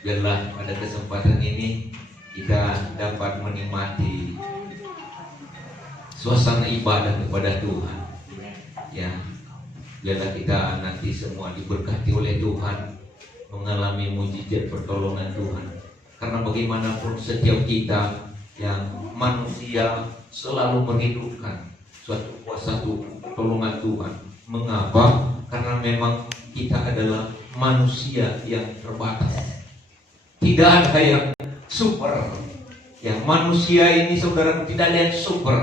Biarlah pada kesempatan ini kita dapat menikmati suasana ibadah kepada Tuhan. Ya, biarlah kita nanti semua diberkati oleh Tuhan, mengalami mujizat pertolongan Tuhan. Karena bagaimanapun setiap kita yang manusia selalu merindukan suatu kuasa pertolongan Tuhan. Mengapa? Karena memang kita adalah manusia yang terbatas. Tidak ada yang super. Yang manusia ini saudara, tidak ada yang super.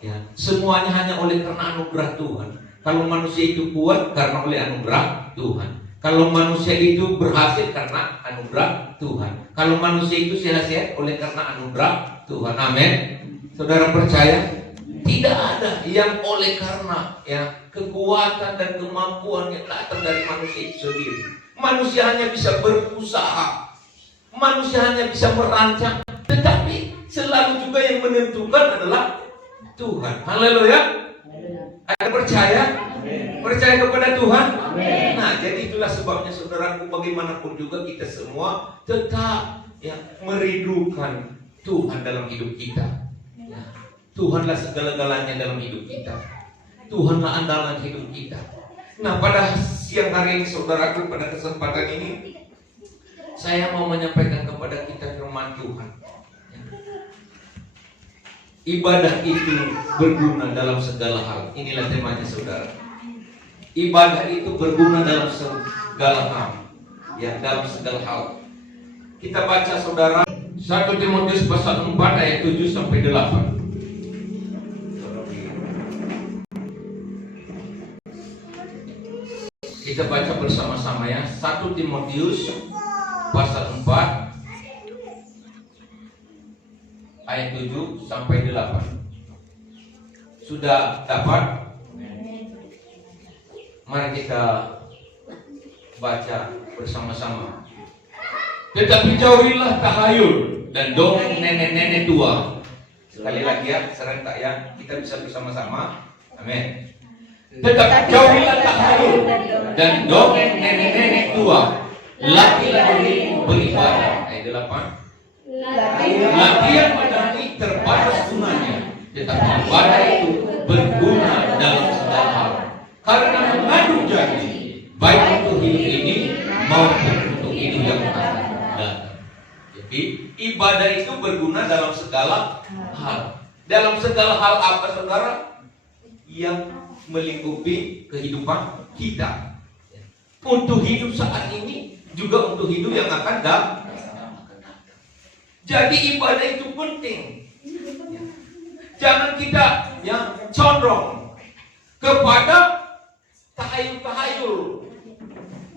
Ya, semuanya hanya oleh karena anugerah Tuhan. Kalau manusia itu kuat karena oleh anugerah Tuhan. Kalau manusia itu berhasil karena anugerah Tuhan. Kalau manusia itu sehat-sehat oleh karena anugerah Tuhan. Amin. Saudara percaya? Tidak ada yang oleh karena kekuatan dan kemampuan yang datang dari manusia itu sendiri. Manusia hanya bisa berusaha, manusia hanya bisa merancang, tetapi selalu juga yang menentukan adalah Tuhan. Haleluya. Ada percaya? Percaya kepada Tuhan? Nah, jadi itulah sebabnya saudaraku, bagaimanapun juga kita semua tetap merindukan Tuhan dalam hidup kita. Tuhanlah segala-galanya dalam hidup kita. Tuhanlah andalan hidup kita. Nah, pada siang hari ini saudaraku, pada kesempatan ini saya mau menyampaikan kepada kita firman Tuhan. Ibadah itu berguna dalam segala hal. Inilah temanya saudara. Ibadah itu berguna dalam segala hal. Ya, dalam segala hal. Kita baca saudara 1 Timotius pasal 4 ayat 7 sampai 8. Kita baca bersama-sama ya. 1 Timotius pasal 4 ayat 7 sampai 8. Sudah dapat? Mari kita baca bersama-sama. Tetapi jauhilah tahayul dan dongeng nenek-nenek tua. Sekali lagi ya, serentak ya. Kita bisa bersama-sama. Amin. Tetapi jauhilah tahayul dan dongeng nenek-nenek tua. Laki-laki beribadah. Ayat 8. Latihan badani terbatas gunanya, tetapi ibadah itu berguna dalam segala hal. Karena mengandung janji, baik untuk hidup ini maupun untuk hidup yang akan datang. Jadi ibadah itu berguna dalam segala hal. Dalam segala hal apa saudara? Yang melingkupi kehidupan kita. Untuk hidup saat ini, juga untuk hidup yang akan datang. Jadi ibadah itu penting. Jangan kita condong kepada tahayul-tahayul,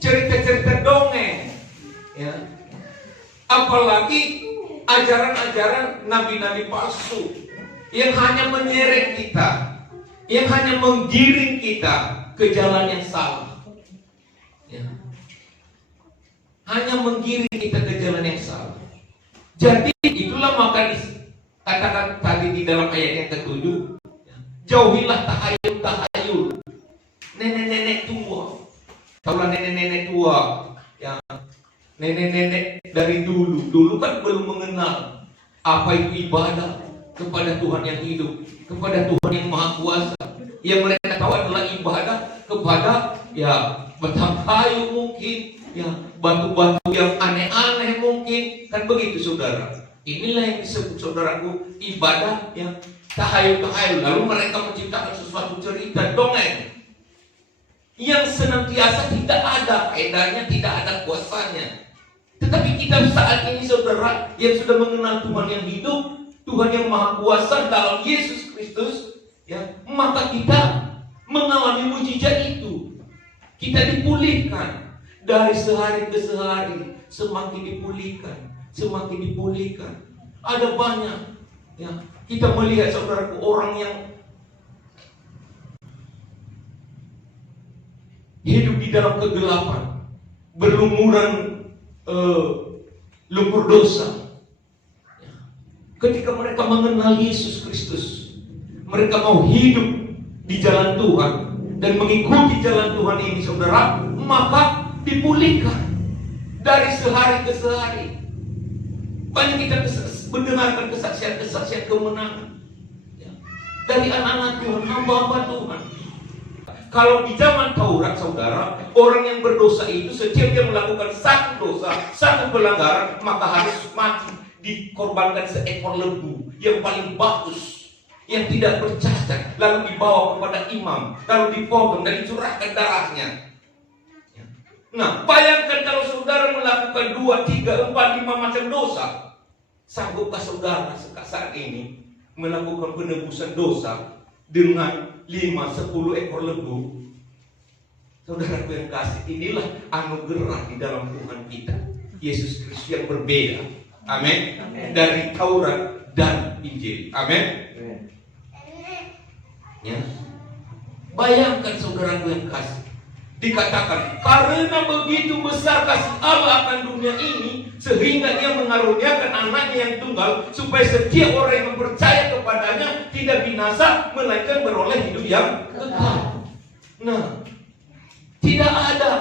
cerita-cerita dongeng, apalagi ajaran-ajaran nabi-nabi palsu yang hanya menyeret kita, yang hanya menggiring kita ke jalan yang salah. Hanya menggiring kita ke jalan yang salah. Jadi itulah maka dikatakan tadi di dalam ayat yang ke-7, jauhilah tahayul-tahayul, nenek-nenek tua. Tahulah nenek-nenek tua, nenek-nenek dari dulu kan belum mengenal apa itu ibadah kepada Tuhan yang hidup, kepada Tuhan yang Maha Kuasa. Yang mereka tahu adalah ibadah kepada batang kayu mungkin, batu-batu yang aneh-aneh mungkin, kan begitu saudara. Inilah yang disebut saudaraku ibadah yang tahayul-tahayul. Lalu mereka menciptakan sesuatu cerita dongeng yang senantiasa tidak ada faedahnya, tidak ada kuasanya. Tetapi kita saat ini saudara yang sudah mengenal Tuhan yang hidup, Tuhan yang Maha Kuasa dalam Yesus Kristus, maka kita mengalami mujizat itu. Kita dipulihkan dari sehari ke sehari, semakin dipulihkan, semakin dipulihkan. Ada banyak kita melihat saudaraku orang yang hidup di dalam kegelapan, berlumuran lumpur dosa. Ketika mereka mengenal Yesus Kristus, mereka mau hidup di jalan Tuhan dan mengikuti jalan Tuhan ini saudara, maka dipulihkan dari sehari ke sehari. Banyak kita mendengarkan kesaksian-kesaksian kemenangan ya, dari anak-anak Tuhan, hamba-hamba Tuhan. Kalau di zaman Taurat, saudara, orang yang berdosa itu setiap dia melakukan satu dosa, satu pelanggaran, maka harus mati, dikorbankan seekor lembu yang paling bagus, yang tidak bercacat, lalu dibawa kepada imam, lalu dipotong dan dicurahkan darahnya. Nah, bayangkan kalau saudara melakukan 2, 3, 4, 5 macam dosa. Sanggupkah saudara saat ini melakukan penebusan dosa dengan 5, 10 ekor lembu? Saudara yang kasih, inilah anugerah di dalam Tuhan kita, Yesus Kristus yang berbeda. Amin. Dari Taurat dan Injil. Amin. Ya. Bayangkan saudara yang kasih, dikatakan karena begitu besar kasih Allah akan dunia ini sehingga dia mengaruniakan anaknya yang tunggal supaya setiap orang yang percaya kepadanya tidak binasa melainkan beroleh hidup yang kekal. Nah, tidak ada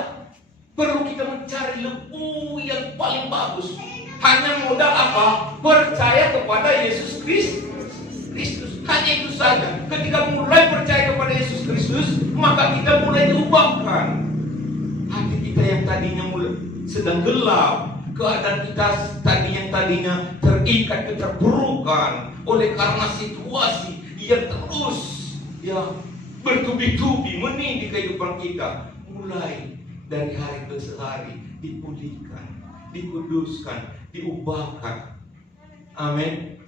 perlu kita mencari lembu yang paling bagus. Hanya modal apa? Percaya kepada Yesus Kristus. Hanya itu saja. Ketika mulai percaya kepada Yesus Kristus, maka kita mulai diubahkan. Hati kita yang tadinya sedang gelap, keadaan kita tadinya terikat keterpurukan oleh karena situasi yang terus bertubi-tubi menindih kehidupan kita. Mulai dari hari ke hari dipulihkan, dikuduskan, diubahkan. Amin.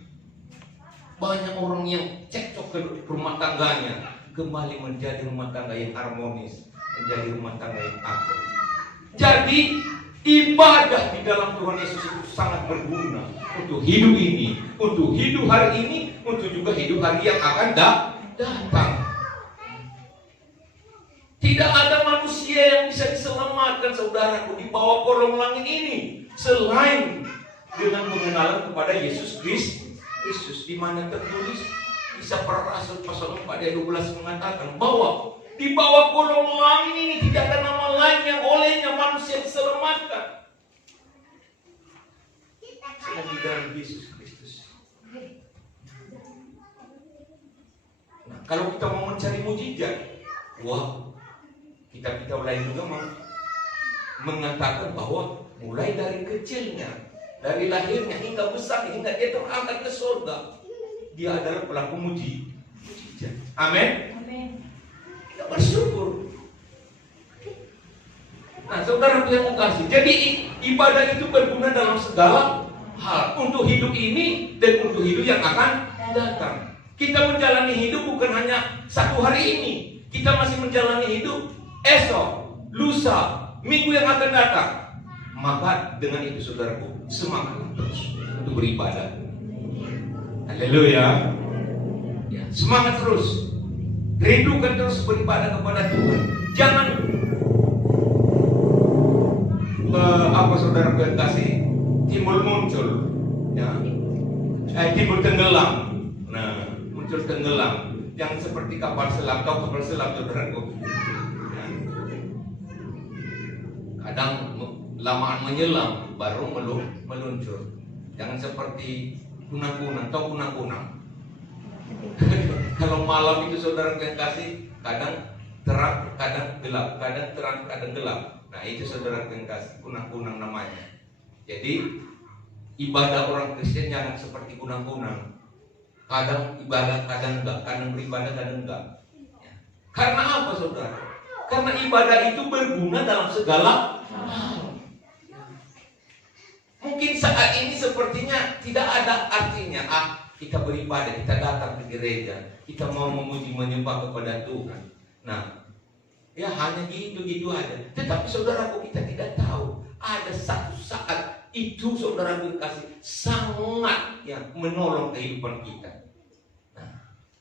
Banyak orang yang cekcok ke rumah tangganya kembali menjadi rumah tangga yang harmonis, menjadi rumah tangga yang akur. Jadi ibadah di dalam Tuhan Yesus itu sangat berguna untuk hidup ini, untuk hidup hari ini, untuk juga hidup hari yang akan datang. Tidak ada manusia yang bisa diselamatkan, saudaraku, di bawah kolong langit ini selain dengan mengenal kepada Yesus Kristus, di mana tertulis Kisah Para Rasul pasal 4 ayat 12 mengatakan bahwa di bawah kolong langit ini tidak ada nama lain yang olehnya manusia diselamatkan selain di dalam Yesus Kristus. Nah, kalau kita mau mencari mujizat, kita lain juga mengatakan bahwa mulai dari kecilnya, dari lahirnya hingga besar, hingga dia terangkat ke surga, dia adalah pelaku mujizat. Amin. Kita bersyukur. Nah, saudara yang kasih, jadi ibadah itu berguna dalam segala hal, untuk hidup ini dan untuk hidup yang akan datang. Kita menjalani hidup bukan hanya satu hari ini, kita masih menjalani hidup esok, lusa, minggu yang akan datang. Maka dengan itu saudaraku, semangatlah terus untuk beribadah. Haleluya. Ya, semangat terus. Rindukan terus beribadah kepada Tuhan. Jangan saudara yang kasih timbul muncul, ya, timbul tenggelam. Nah, muncul tenggelam. Jangan seperti kapal selam. Tahu kapal selam, saudaraku? Ya. Kadang lamaan menyelam baru meluncur. Jangan seperti kunang-kunang. Tahu kunang-kunang? Kalau malam itu saudara yang kasih, kadang terang, kadang gelap, kadang terang, kadang gelap. Nah, itu saudara yang kasih, kunang-kunang namanya. Jadi ibadah orang Kristen jangan seperti kunang-kunang. Kadang ibadah, kadang enggak, kadang beribadah, kadang enggak. Ya. Karena apa, saudara? Karena ibadah itu berguna dalam segala hal. Mungkin saat ini sepertinya tidak ada artinya. Kita beribadah, kita datang ke gereja, kita mau memuji menyembah kepada Tuhan. Nah, ya hanya gitu-gitu aja. Tetapi saudaraku, kita tidak tahu ada satu saat itu saudaraku kasih sangat menolong kehidupan kita. Nah,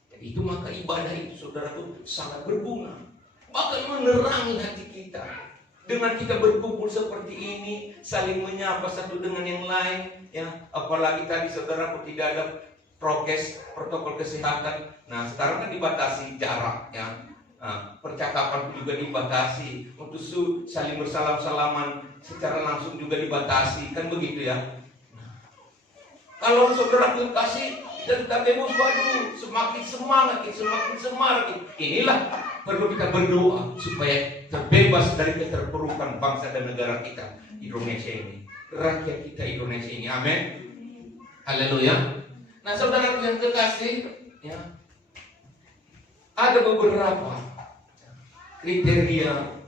jadi itu maka ibadah itu saudaraku sangat berguna, bahkan menerangi hati kita. Dengan kita berkumpul seperti ini, saling menyapa satu dengan yang lain, ya. Apalagi tadi saudaraku tidak ada prokes, protokol kesehatan. Nah, sekarang kan dibatasi jarak, ya. Percakapan juga dibatasi. Untuk saling bersalam-salaman secara langsung juga dibatasi. Kan begitu ya. Kalau saudara kasih dan kita bebas, waduh, semakin semangat, semakin semangat. Inilah perlu kita berdoa supaya terbebas dari keterpurukan bangsa dan negara kita Indonesia ini, rakyat kita Indonesia ini. Amin. Haleluya. Nah, saudara yang terkasih, ya, ada beberapa kriteria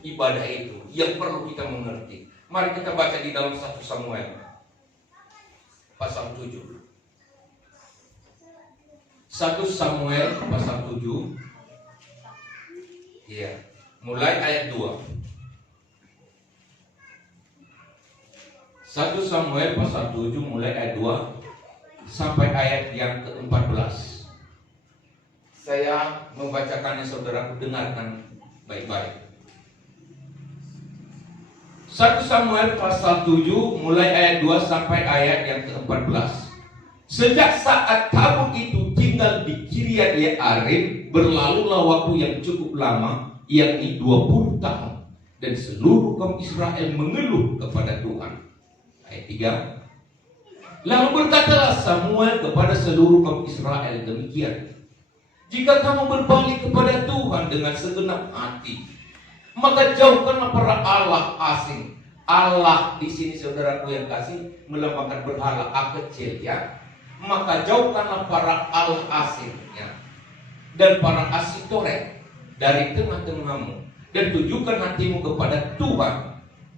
ibadah itu yang perlu kita mengerti. Mari kita baca di dalam 1 Samuel pasal 7. 1 Samuel pasal 7. Iya, mulai ayat 2. 1 Samuel pasal 7 mulai ayat 2 sampai ayat yang ke-14. Saya membacakannya, saudaraku dengarkan baik-baik. 1 Samuel pasal 7 mulai ayat 2 sampai ayat yang ke-14. Sejak saat tabut itu tinggal di Kiriat Yearim, berlalulah waktu yang cukup lama, yakni 20 tahun, dan seluruh kaum Israel mengeluh kepada Tuhan. Ayat 3. Lalu berkatalah Samuel kepada seluruh kaum Israel demikian: jika kamu berbalik kepada Tuhan dengan segenap hati, maka jauhkanlah para Allah asing. Allah di sini, saudaraku yang kasih, melambangkan berhala A kecil, ya. Maka jauhkanlah para Allah asing, ya, dan para asitoret dari tengah-tengahmu, dan tujukan hatimu kepada Tuhan.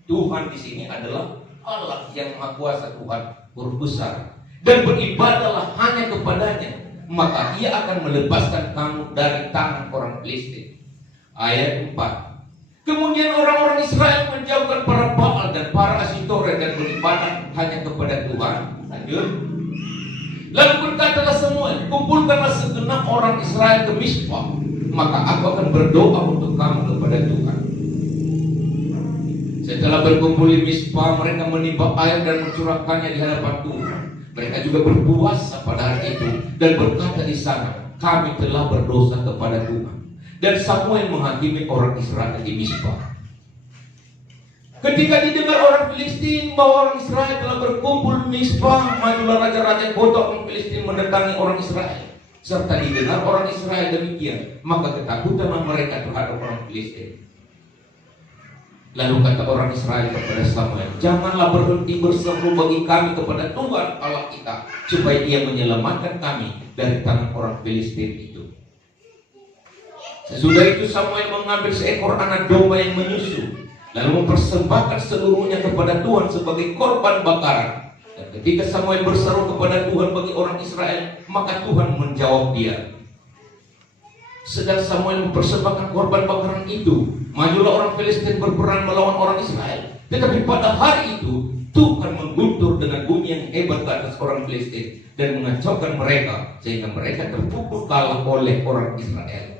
Tuhan di sini adalah Allah yang Maha Kuasa, Tuhan huruf besar, dan beribadahlah hanya kepadanya, maka Ia akan melepaskan kamu dari tangan orang Filistin. Ayat 4. Kemudian orang-orang Israel menjauhkan para Baal dan para Asitoret dan beribadah hanya kepada Tuhan. Lanjut. Lalu berkatalah Samuel, kumpulkanlah segenap orang Israel ke Mizpah, maka aku akan berdoa untuk kamu kepada Tuhan. Setelah berkumpul di Mizpah, mereka menimba air dan mencurahkannya di hadapan Tuhan. Mereka juga berpuasa pada hari itu dan berkata di sana, kami telah berdosa kepada Tuhan. Dan Samuel menghakimi orang Israel di Mizpah. Ketika didengar orang Filistin bahwa orang Israel telah berkumpul di Mizpah, majulah raja-raja kota orang Filistin mendatangi orang Israel. Serta didengar orang Israel demikian, maka ketakutanlah mereka terhadap orang Filistin. Lalu kata orang Israel kepada Samuel, janganlah berhenti berseru bagi kami kepada Tuhan Allah kita, supaya Ia menyelamatkan kami dari tangan orang Filistin itu. Sesudah itu Samuel mengambil seekor anak domba yang menyusu, lalu mempersembahkan seluruhnya kepada Tuhan sebagai korban bakaran. Dan ketika Samuel berseru kepada Tuhan bagi orang Israel, maka Tuhan menjawab dia. Sedang Samuel mempersembahkan korban bakaran itu, majulah orang Filistin berperang melawan orang Israel. Tetapi pada hari itu Tuhan mengguntur dengan bumi yang hebat ke atas orang Filistin dan mengacaukan mereka, sehingga mereka terpukul kalah oleh orang Israel.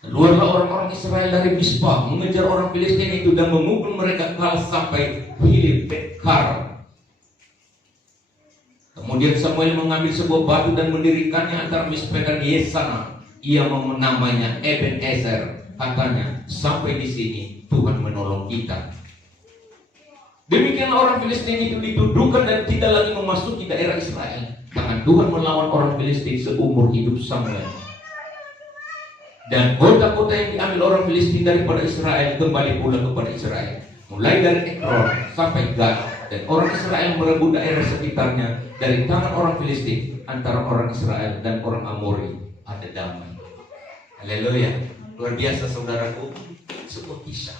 Keluarlah orang-orang Israel dari Mizpah, mengejar orang Filistin itu dan memukul mereka kalah sampai Hilir Bekar. Kemudian Samuel mengambil sebuah batu dan mendirikannya antara Mizpah dan Yesana. Ia menamanya Ebenezer. Katanya, sampai di sini Tuhan menolong kita. Demikianlah orang Filistin itu dituduhkan dan tidak lagi memasuki daerah Israel. Tangan Tuhan melawan orang Filistin seumur hidup Samuel. Dan kota-kota yang diambil orang Filistin daripada Israel kembali pula kepada Israel, mulai dari Ekron sampai Gad, dan orang Israel merebut daerah sekitarnya dari tangan orang Filistin. Antara orang Israel dan orang Amori ada damai. Haleluya. Luar biasa, saudaraku, sebuah kisah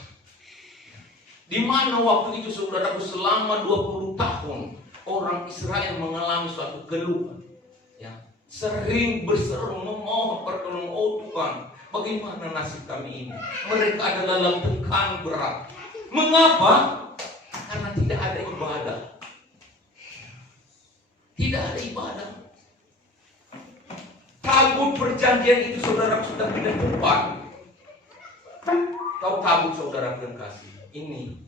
di mana waktu itu, saudaraku, selama 20 tahun orang Israel mengalami suatu keluhan, ya, sering berseru memohon pertolongan, oh Tuhan, bagaimana nasib kami ini? Mereka adalah dalam tekanan berat. Mengapa? Karena tidak ada ibadah. Tidak ada ibadah. Tabut perjanjian itu, saudara, sudah tidak tepat. Tahu tabut, saudara yang kasih? Ini,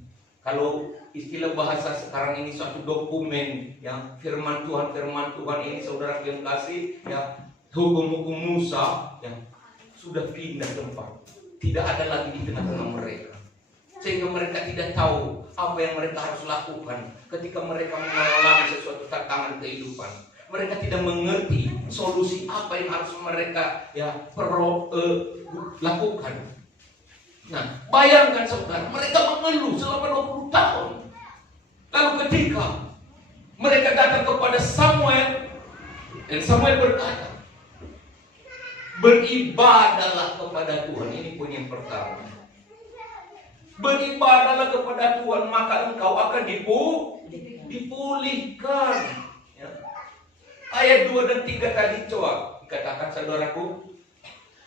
kalau istilah bahasa sekarang ini, suatu dokumen yang firman Tuhan ini, saudara yang kasih, ya, hukum-hukum Musa, yang sudah pindah tempat, tidak ada lagi di tengah-tengah mereka, sehingga mereka tidak tahu apa yang mereka harus lakukan ketika mereka mengalami sesuatu tantangan kehidupan. Mereka tidak mengerti solusi apa yang harus mereka lakukan. Nah, bayangkan saudara, mereka mengeluh selama 20 tahun. Lalu ketika mereka datang kepada Samuel, dan Samuel berkata, beribadahlah kepada Tuhan. Ini poin yang pertama. Beribadahlah kepada Tuhan, maka engkau akan dipulihkan. Ya. Ayat 2 dan 3 tadi coba dikatakan saudaraku.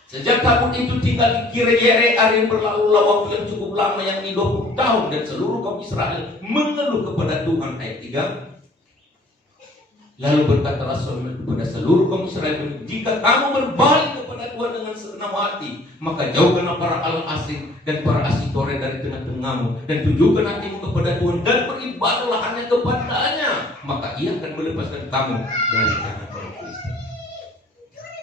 Sejak tahun itu tinggal di Kiriath Yearim berlalulah waktu yang cukup lama, yang 20 tahun, dan seluruh kaum Israel mengeluh kepada Tuhan. Ayat 3. Lalu berkatalah Samuel kepada seluruh kaum Israel, jika kamu berbalik kepada Tuhan dengan segenap hati, maka jauhkanlah para Allah asing dan para Asitore dari tengah-tengahmu, dan tujukan hatimu kepada Tuhan, dan beribadahlah hanya kepadanya, maka Ia akan melepaskan kamu dari tangan orang Filistin.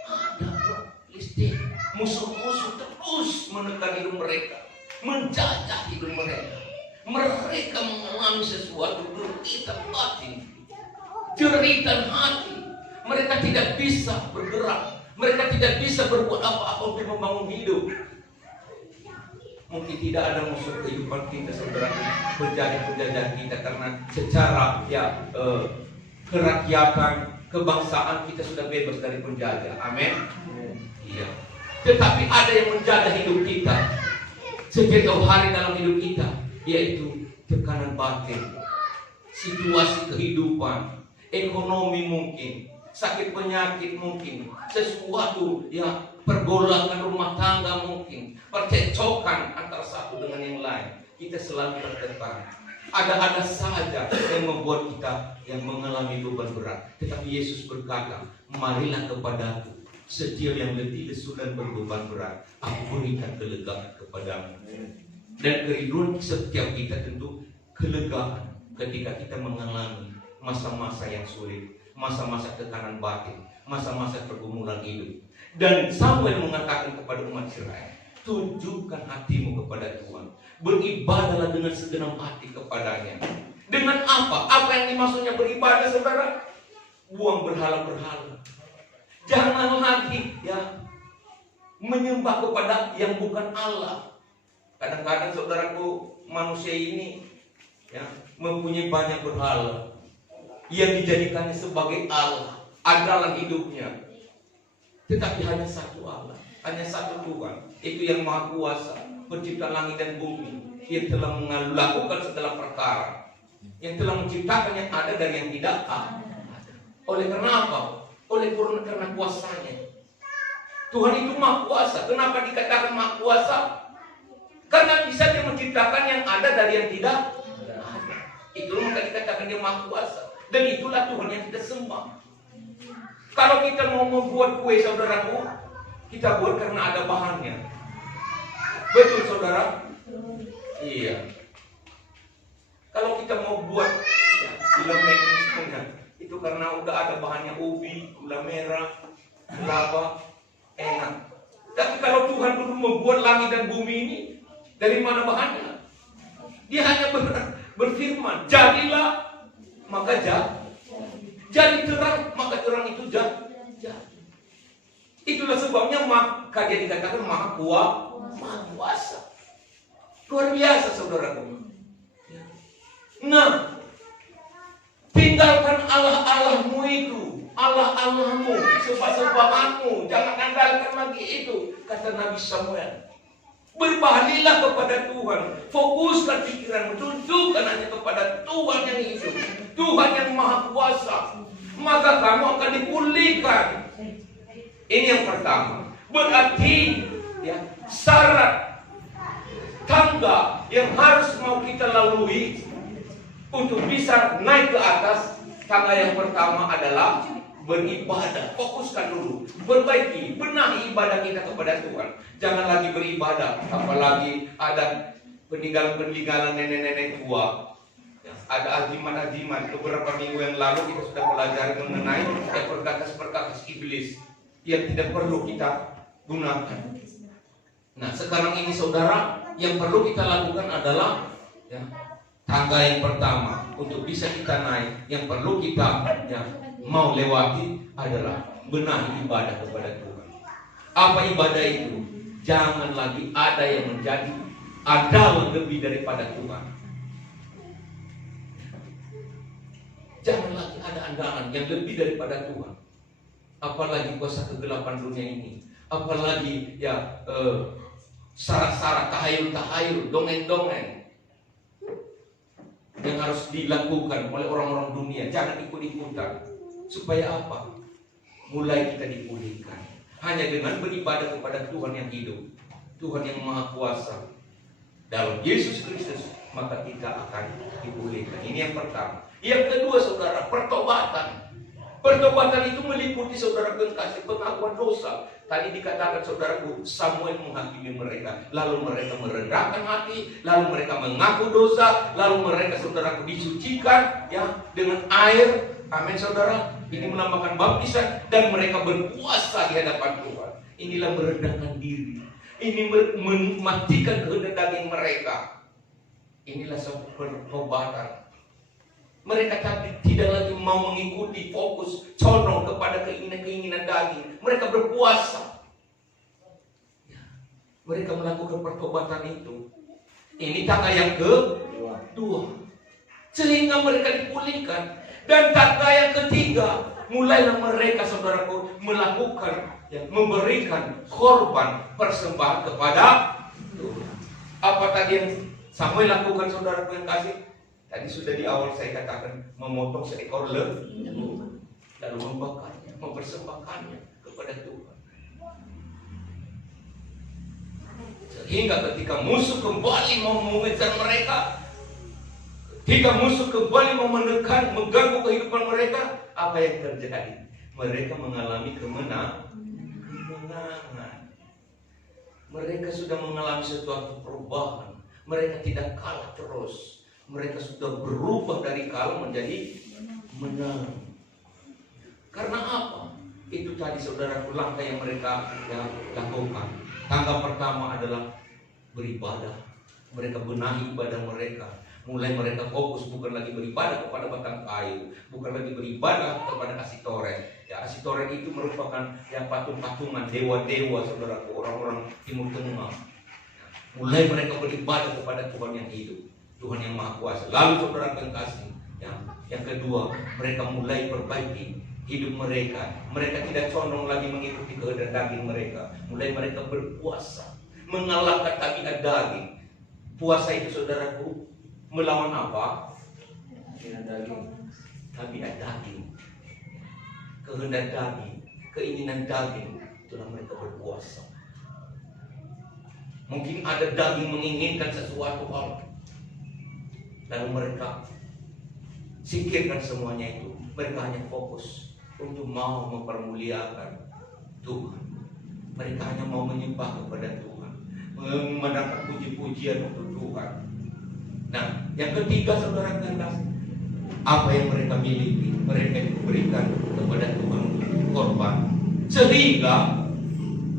Ada orang Filistin, musuh-musuh terus menekan hidup mereka, menjajah hidup mereka. Mereka mengalami sesuatu derita batin, jeritan hati. Mereka tidak bisa bergerak, mereka tidak bisa berbuat apa-apa untuk membangun hidup. Mungkin tidak ada musuh kehidupan kita, saudara, penjajah kita, karena secara kerakyatan, kebangsaan kita sudah bebas dari penjajah. Amin. Iya. Tetapi ada yang menjajah hidup kita setiap hari dalam hidup kita, yaitu tekanan batin, situasi kehidupan, ekonomi mungkin, sakit penyakit mungkin, sesuatu yang pergolakan rumah tangga mungkin, percecokan antara satu dengan yang lain. Kita selalu tertekan. Ada saja yang membuat kita yang mengalami beban berat. Tetapi Yesus berkata, marilah kepadaku setiap yang letih, lesu dan berbeban berat, aku berikan kelegaan kepadamu. Dan kerinduan setiap kita tentu kelegaan ketika kita mengalami masa-masa yang sulit, masa-masa tekanan batin, masa-masa pergumulan hidup. Dan Samuel mengatakan kepada umat Israel, tunjukkan hatimu kepada Tuhan, beribadahlah dengan segenap hati kepadanya. Dengan apa? Apa yang dimaksudnya beribadah, saudara? Buang berhala-berhala. Jangan lagi menyembah kepada yang bukan Allah. Kadang-kadang saudaraku, manusia ini mempunyai banyak berhala yang dijadikannya sebagai Allah, andalan hidupnya. Tetapi hanya satu Allah, hanya satu Tuhan, itu yang Maha Kuasa, pencipta langit dan bumi, yang telah melakukan segala perkara, yang telah menciptakan yang ada dari yang tidak ada. Oleh karena apa? Oleh karena kuasanya. Tuhan itu Maha Kuasa. Kenapa dikatakan Maha Kuasa? Karena bisa Dia menciptakan yang ada dari yang tidak ada. Itulah maka dikatakan Dia Maha Kuasa. Dan itulah Tuhan yang kita sembah. Kalau kita mau membuat kue, saudaraku, kita buat karena ada bahannya. Betul, saudara? Iya. Kalau kita mau buat gula merah, itu karena udah ada bahannya, ubi, gula merah, lava, enak. Tapi kalau Tuhan dulu membuat langit dan bumi ini, dari mana bahannya? Dia hanya berfirman, jadilah, maka jadi terang, maka terang itu jadi. Itulah sebabnya maka Dia dikatakan Maha Kuasa. Luar biasa, saudaraku. Nah, tinggalkan Allah-Allahmu itu, Allah-Allahmu, sembah-sembahanmu, jangan andalkan lagi itu, kata Nabi Samuel. Berbalilah kepada Tuhan, fokuskan pikiranmu, tunjukkan hanya kepada Tuhan yang hidup, Tuhan yang Maha Kuasa, maka kamu akan dipulihkan. Ini yang pertama. Berarti syarat tangga yang harus mau kita lalui untuk bisa naik ke atas. Tangga yang pertama adalah beribadah. Fokuskan dulu, perbaiki, benahi ibadah kita kepada Tuhan. Jangan lagi beribadah, apalagi ada peninggalan-peninggalan nenek-nenek tua. Ada ajiman-ajiman. Beberapa minggu yang lalu kita sudah belajar mengenai perkakas-perkakas iblis yang tidak perlu kita gunakan. Nah, sekarang ini saudara, yang perlu kita lakukan adalah ya, tangga yang pertama untuk bisa kita naik. Yang perlu kita mau lewati adalah benahi ibadah kepada Tuhan. Apa ibadah itu? Jangan lagi ada yang menjadi ada lebih daripada Tuhan. Jangan lagi ada andalan yang lebih daripada Tuhan. Apalagi kuasa kegelapan dunia ini. Apalagi syarat-syarat tahayul-tahayul, dongeng-dongeng yang harus dilakukan oleh orang-orang dunia. Jangan ikut-ikutan. Supaya apa? Mulai kita dipulihkan. Hanya dengan beribadah kepada Tuhan yang hidup, Tuhan yang Maha Kuasa dalam Yesus Kristus, maka kita akan dipulihkan. Ini yang pertama. Yang kedua saudara, pertobatan. Pertobatan itu meliputi saudara kekasih pengakuan dosa. Tadi dikatakan saudaraku, Samuel menghakimi mereka, lalu mereka merendahkan hati, lalu mereka mengaku dosa, lalu mereka saudaraku disucikan ya dengan air. Amin saudara. Ini melambangkan baptisan dan mereka berpuasa di hadapan Tuhan. Inilah merendahkan diri. Ini mematikan kehendak daging mereka. Inilah sebuah pertobatan. Mereka tidak lagi mau mengikuti fokus condong kepada keinginan-keinginan daging. Mereka berpuasa. Mereka melakukan pertobatan itu. Ini tangga yang kedua. Sehingga mereka dipulihkan. Dan tangga yang ketiga, mulailah mereka saudaraku melakukan memberikan korban persembahan kepada Tuhan. Apa tadi yang Samuel lakukan saudaraku yang kasih? Tadi sudah di awal saya katakan, memotong seekor lembu lalu membakarnya, mempersembahkannya kepada Tuhan. Sehingga ketika musuh kembali mau mengejar mereka, ketika musuh kembali mau menekan, mengganggu kehidupan mereka, apa yang terjadi? Mereka mengalami kemenangan. Mereka sudah mengalami suatu perubahan. Mereka tidak kalah terus. Mereka sudah berubah dari kalah menjadi menang. Karena apa? Itu tadi saudaraku langkah yang mereka lakukan. Tangga pertama adalah beribadah. Mereka benahi ibadah mereka. Mulai mereka fokus bukan lagi beribadah kepada batang kayu, bukan lagi beribadah kepada Asitoret. Ya, Asitoret itu merupakan patung-patungan dewa-dewa saudaraku, orang-orang Timur Tengah. Mulai mereka beribadah kepada Tuhan yang hidup, Tuhan yang Maha Kuasa. Lalu saudara kekasih, yang kedua, mereka mulai perbaiki hidup mereka. Mereka tidak condong lagi mengikuti kehendak daging mereka. Mulai mereka berpuasa, mengalahkan tabiat daging. Puasa itu saudaraku melawan apa? Tabiat daging, kehendak daging, keinginan daging. Itulah mereka berpuasa. Mungkin ada daging menginginkan sesuatu hal, lalu mereka singkirkan semuanya itu. Mereka hanya fokus untuk mau mempermuliakan Tuhan. Mereka hanya mau menyembah kepada Tuhan, memandangkan puji-pujian untuk Tuhan. Nah, yang ketiga saudara kekasih, apa yang mereka miliki, mereka diberikan kepada Tuhan korban, sehingga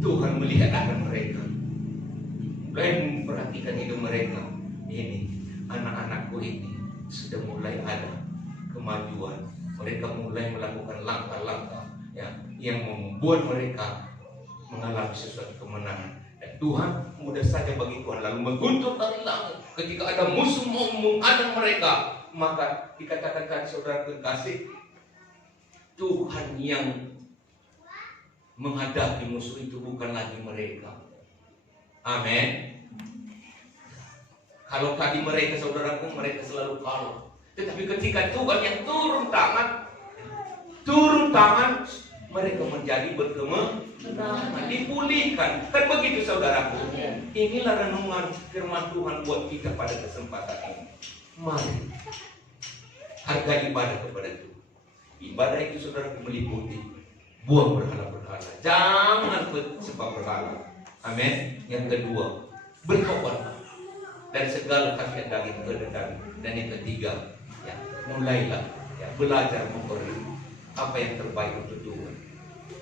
Tuhan melihat akan mereka. Mulai memperhatikan hidup mereka. Ini anak-anakku ini sudah mulai ada kemajuan. Mereka mulai melakukan langkah-langkah yang membuat mereka mengalami sesuatu kemenangan. Dan Tuhan mudah saja bagi Tuhan lalu mengguntur dari langit. Ketika ada musuh mau menghadang mereka, maka dikatakan tadi saudara kekasih, Tuhan yang menghadapi musuh itu bukan lagi mereka. Amin. Kalau tadi mereka saudaraku, mereka selalu kalah. Tetapi ketika Tuhan yang turun tangan, mereka menjadi berkemenangan, dipulihkan. Kan begitu saudaraku. Inilah renungan firman Tuhan buat kita pada kesempatan ini. Mari harga ibadah kepada Tuhan. Ibadah itu saudaraku meliputi buang berhala-berhala. Jangan sembah berhala. Amin. Yang kedua, bertobat dari segala tabiat daging kehendak daging. Dan yang ketiga, mulailah belajar memberi apa yang terbaik untuk Tuhan.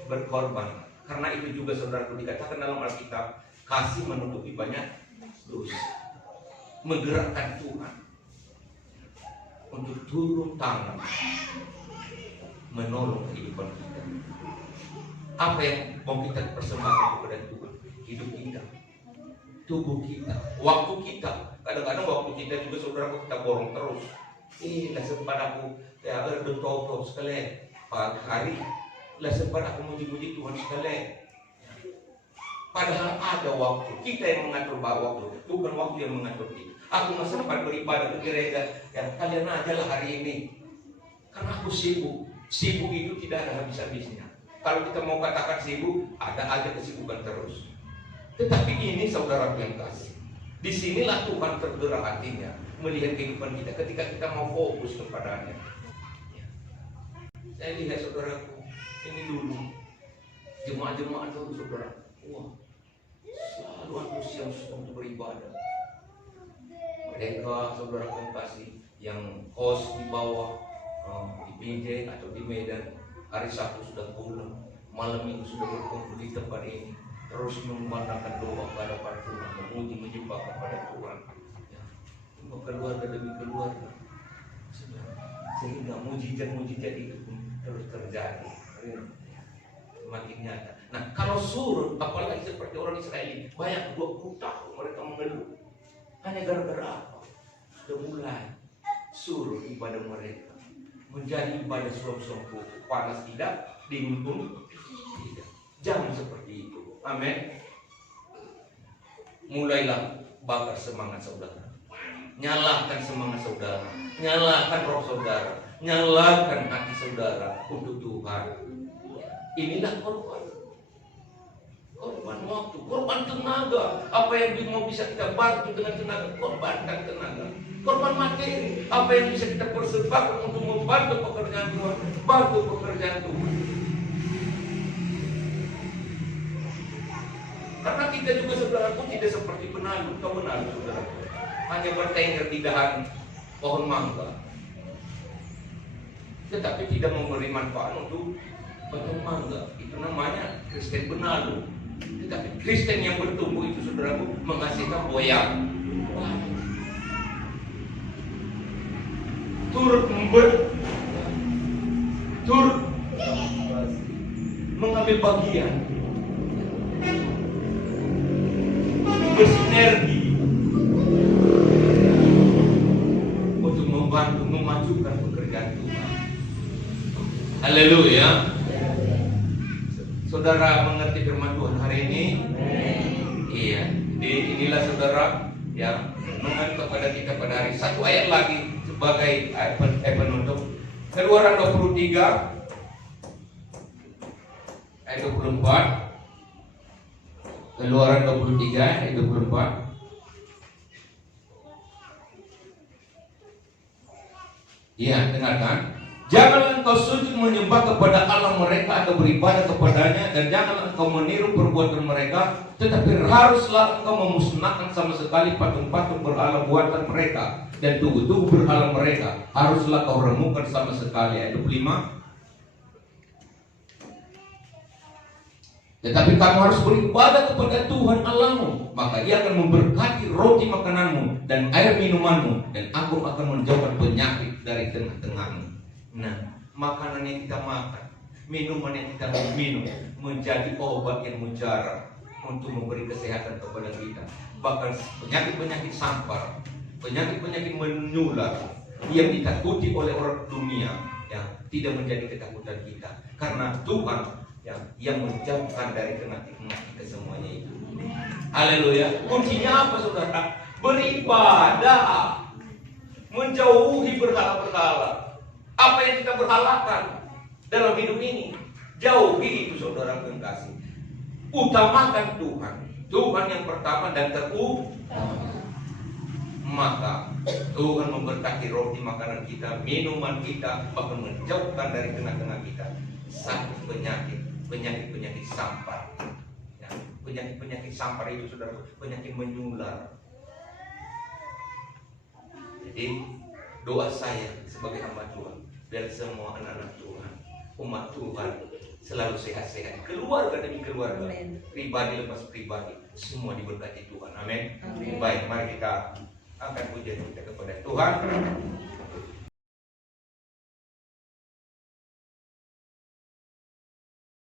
Berkorban Karena itu juga saudaraku dikatakan dalam Alkitab, kasih menutupi banyak dosa. Menggerakkan Tuhan untuk turun tangan menolong kehidupan kita. Apa yang mau kita persembahkan kepada Tuhan? Hidup kita, tubuh kita, waktu kita. Kadang-kadang waktu kita juga saudaraku kita borong terus. Lah sempat aku ya berdoa sekali pagi hari. Lah sempat aku muji-muji Tuhan sekali. Padahal ada waktu. Kita yang mengatur waktu, bukan waktu yang mengatur kita. Aku masih sempat beribadah ke gereja. Ya kalian aja lah hari ini. Karena aku sibuk. Sibuk itu tidak ada habis-habisnya. Kalau kita mau katakan sibuk, ada aja kesibukan terus. Tetapi ini saudara yang kasih. Disinilah Tuhan tergerak hatinya melihat kehidupan kita ketika kita mau fokus kepadanya. Saya lihat saudaraku, ini dulu jemaat-jemaat dulu saudara, wah selalu antusias untuk beribadah. Mereka saudara kasih yang host di bawah di PJ atau di Medan, hari Sabtu sudah pulang, malam itu sudah berkumpul di tempat ini, terus memandangkan doa kepada Tuhan, memuji menyembah kepada Tuhan. Ya, keluarga demi keluarga, sehingga mujizat-mujizat itu pun terus terjadi, semakin nyata. Nah, kalau surut, apalagi seperti orang Israel, banyak 20 tahun mereka mengeluh. Hanya gara-gara apa? Sudah mulai surut ibadah mereka, menjadi ibadah suam-suam panas tidak, dingin pun tidak. Jangan seperti itu. Amin. Mulailah bakar semangat saudara. Nyalakan semangat saudara. Nyalakan roh saudara. Nyalakan hati saudara untuk Tuhan. Inilah korban. Korban waktu, korban tenaga. Apa yang mau bisa kita bantu dengan tenaga, korbankan tenaga. Korban materi, apa yang bisa kita persembahkan untuk membantu pekerjaan Tuhan, bantu pekerjaan Tuhan. Karena kita juga saudaraku tidak seperti penalu, kau benar saudaraku, hanya bertengger di dahan pohon mangga, tetapi tidak memberi manfaat untuk pohon mangga. Itu namanya Kristen benalu. Tetapi Kristen yang bertumbuh itu saudaraku menghasilkan buah yang turut mengambil bagian, bersinergi untuk membantu memajukan pekerjaan Tuhan. Haleluya. Saudara mengerti firman Tuhan hari ini? Iya. Jadi inilah saudara yang renungan kepada kita pada hari. Satu ayat lagi sebagai penutup. Keluaran 23 ayat 24. Keluaran 23 ayat 24. Iya, dengarkan. Janganlah engkau sujud menyembah kepada Allah mereka atau beribadah kepadanya, dan janganlah engkau meniru perbuatan mereka, tetapi haruslah engkau memusnahkan sama sekali patung-patung berhala buatan mereka dan tugu-tugu berhala mereka. Haruslah kau remukkan sama sekali. Ayat 25. Tetapi kamu harus beribadah kepada Tuhan Allahmu, maka Ia akan memberkati roti makananmu dan air minumanmu, dan Aku akan menjauhkan penyakit dari tengah-tengahmu. Nah, makanan yang kita makan, minuman yang kita minum menjadi obat yang mujarab untuk memberi kesehatan kepada kita. Bahkan penyakit-penyakit sampar, penyakit-penyakit menular yang ditakuti oleh orang dunia, yang tidak menjadi ketakutan kita, karena Tuhan yang menjauhkan dari tengah-tengah kita semuanya itu. Haleluya. Kuncinya apa saudara? Beribadah, menjauhi berhala-berhala. Apa yang kita berhalakan dalam hidup ini, jauhi itu saudara yang kasih. Utamakan Tuhan, Tuhan yang pertama dan terutama. Maka Tuhan memberkati roti makanan kita, minuman kita, bahkan menjauhkan dari tengah-tengah kita sakit penyakit sampar. Ya, penyakit sampar itu saudara, penyakit menular. Jadi doa saya sebagai hamba Tuhan, biar semua anak-anak Tuhan, umat Tuhan selalu sehat-sehat, keluarga demi keluarga, Amin. pribadi lepas pribadi, semua diberkati Tuhan. Amin. Amin. Baik, mari kita angkat pujian kita kepada Tuhan.